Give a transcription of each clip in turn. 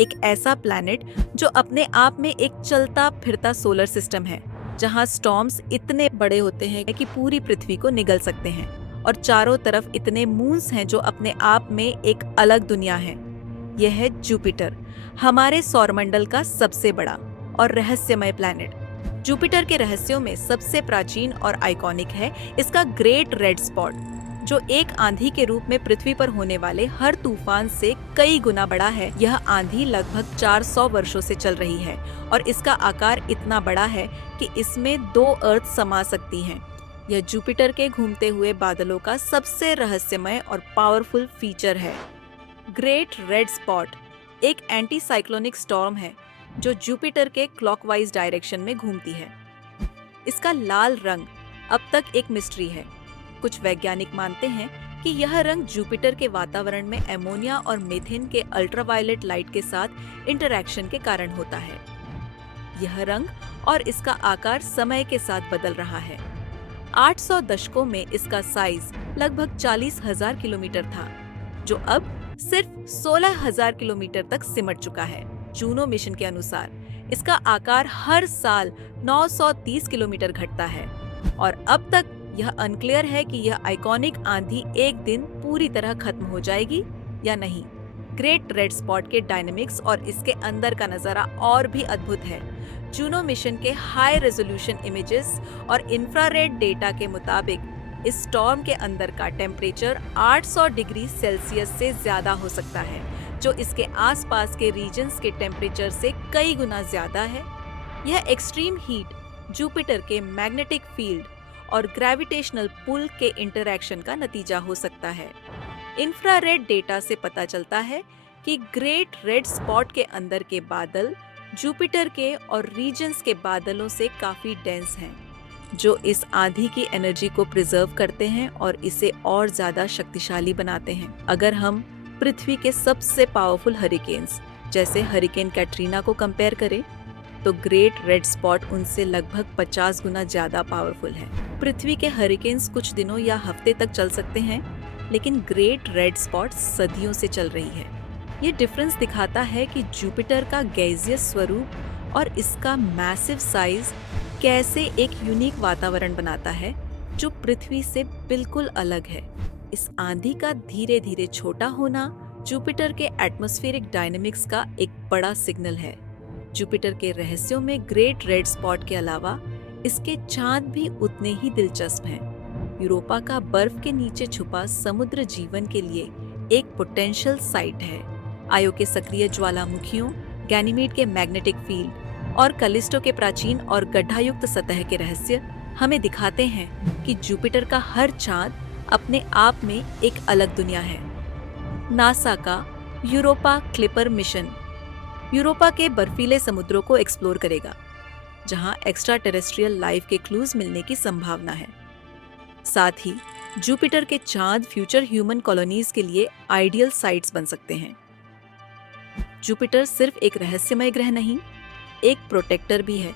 एक ऐसा प्लैनेट जो अपने आप में एक चलता फिरता सोलर सिस्टम है, जहां स्टॉर्म्स इतने बड़े होते हैं कि पूरी पृथ्वी को निगल सकते हैं और चारों तरफ इतने मून्स हैं जो अपने आप में एक अलग दुनिया है। यह है जुपिटर, हमारे सौरमंडल का सबसे बड़ा और रहस्यमय प्लैनेट। जुपिटर के रहस्यों में सबसे प्राचीन और आइकॉनिक है इसका ग्रेट रेड स्पॉट, जो एक आंधी के रूप में पृथ्वी पर होने वाले हर तूफान से कई गुना बड़ा है। यह आंधी लगभग 400 वर्षों से चल रही है और इसका आकार इतना बड़ा है कि इसमें 2 अर्थ समा सकती हैं। यह जुपिटर के घूमते हुए बादलों का सबसे रहस्यमय और पावरफुल फीचर है। ग्रेट रेड स्पॉट एक एंटी साइक्लोनिक स्टॉर्म है जो जुपिटर के क्लॉकवाइज डायरेक्शन में घूमती है। इसका लाल रंग अब तक एक मिस्ट्री है। कुछ वैज्ञानिक मानते हैं कि यह रंग जुपिटर के वातावरण में एमोनिया और मीथेन के अल्ट्रावायलेट लाइट के साथ इंटरैक्शन के कारण होता है। यह रंग और इसका आकार समय के साथ बदल रहा है। 800 दशकों में इसका साइज लगभग 40,000 किलोमीटर था, जो अब सिर्फ 16,000 किलोमीटर तक सिमट चुका है। जूनो मिशन के अनुसार इसका आकार हर साल 930 किलोमीटर घटता है और अब तक यह अनक्लियर है कि यह आइकॉनिक आंधी एक दिन पूरी तरह खत्म हो जाएगी या नहीं। ग्रेट रेड स्पॉट के डायनेमिक्स और इसके अंदर का नजारा और भी अद्भुत है। जूनो मिशन के हाई रेजोल्यूशन इमेजेस और इंफ्रारेड डेटा के मुताबिक इस स्टॉर्म के अंदर का टेम्परेचर 800 डिग्री सेल्सियस से ज्यादा हो सकता है, जो इसके आसपास के रीजन्स के टेम्परेचर से कई गुना ज्यादा है। यह एक्सट्रीम हीट जुपिटर के मैग्नेटिक फील्ड और ग्रेविटेशनल पुल के इंटरैक्शन का नतीजा हो सकता है। इंफ्रारेड डेटा से पता चलता है कि ग्रेट रेड स्पॉट के अंदर के बादल जुपिटर के और रीजन्स के बादलों से काफी डेंस हैं, जो इस आंधी की एनर्जी को प्रिजर्व करते हैं और इसे और ज्यादा शक्तिशाली बनाते हैं। अगर हम पृथ्वी के सबसे पावरफुल हरिकेन्स जैसे हरिकेन कैटरीना को कंपेयर करें, तो ग्रेट रेड स्पॉट उनसे लगभग 50 गुना ज्यादा पावरफुल है। पृथ्वी के हरिकेन्स कुछ दिनों या हफ्ते तक चल सकते हैं, लेकिन ग्रेट रेड स्पॉट सदियों से चल रही है। ये डिफरेंस दिखाता है कि जुपिटर का गैसियस स्वरूप और इसका मैसिव साइज कैसे एक यूनिक वातावरण बनाता है जो पृथ्वी से बिल्कुल अलग है। इस आंधी का धीरे धीरे छोटा होना जुपिटर के एटमॉस्फेरिक डायनेमिक्स का एक बड़ा सिग्नल है। जुपिटर के रहस्यों में ग्रेट रेड स्पॉट के अलावा इसके चांद भी उतने ही दिलचस्प हैं। यूरोपा का बर्फ के नीचे छुपा समुद्र जीवन के लिए एक पोटेंशियल साइट है। आयो के सक्रिय ज्वालामुखियों, गैनीमेड के मैग्नेटिक फील्ड और कैलिस्टो के प्राचीन और गड्ढायुक्त सतह के रहस्य हमें दिखाते हैं कि जुपिटर का हर चांद अपने आप में एक अलग दुनिया है। नासा का यूरोपा क्लिपर मिशन यूरोपा के बर्फीले समुद्रों को एक्सप्लोर करेगा, जहां एक्स्ट्रा टेरेस्ट्रियल लाइफ के क्लूज मिलने की संभावना है। साथ ही जुपिटर के चांद फ्यूचर ह्यूमन कॉलोनीज के लिए आइडियल साइट्स बन सकते हैं। जुपिटर सिर्फ एक रहस्यमय ग्रह नहीं, एक प्रोटेक्टर भी है,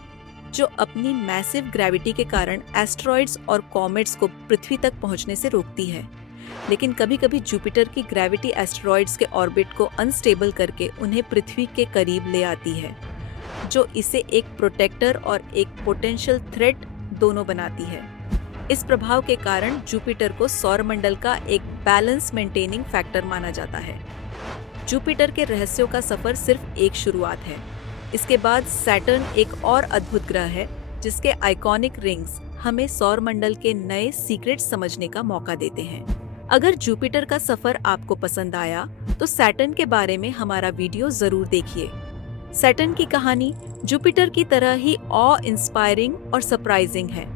जो अपनी मैसिव ग्रेविटी के कारण एस्टेरॉइड्स और कॉमेट्स को पृथ्वी तक पहुंचने से रोकती है। लेकिन कभी-कभी जुपिटर की ग्रेविटी एस्टेरॉइड्स के ऑर्बिट को अनस्टेबल करके उन्हें पृथ्वी के करीब ले आती है, जो इसे एक प्रोटेक्टर और एक पोटेंशियल थ्रेट दोनों बनाती है। इस प्रभाव के कारण जुपिटर को सौरमंडल का एक बैलेंस मेंटेनिंग फैक्टर माना जाता है। जुपिटर के रहस्यों का सफर सिर्फ एक शुरुआत है। इसके बाद सैटर्न एक और अद्भुत ग्रह है, जिसके आइकॉनिक रिंग्स हमें सौरमंडल के नए सीक्रेट समझने का मौका देते हैं। अगर जुपिटर का सफर आपको पसंद आया, तो सैटर्न के बारे में हमारा वीडियो जरूर देखिए। सैटर्न की कहानी जुपिटर की तरह ही ऑ इंस्पायरिंग और सरप्राइजिंग है।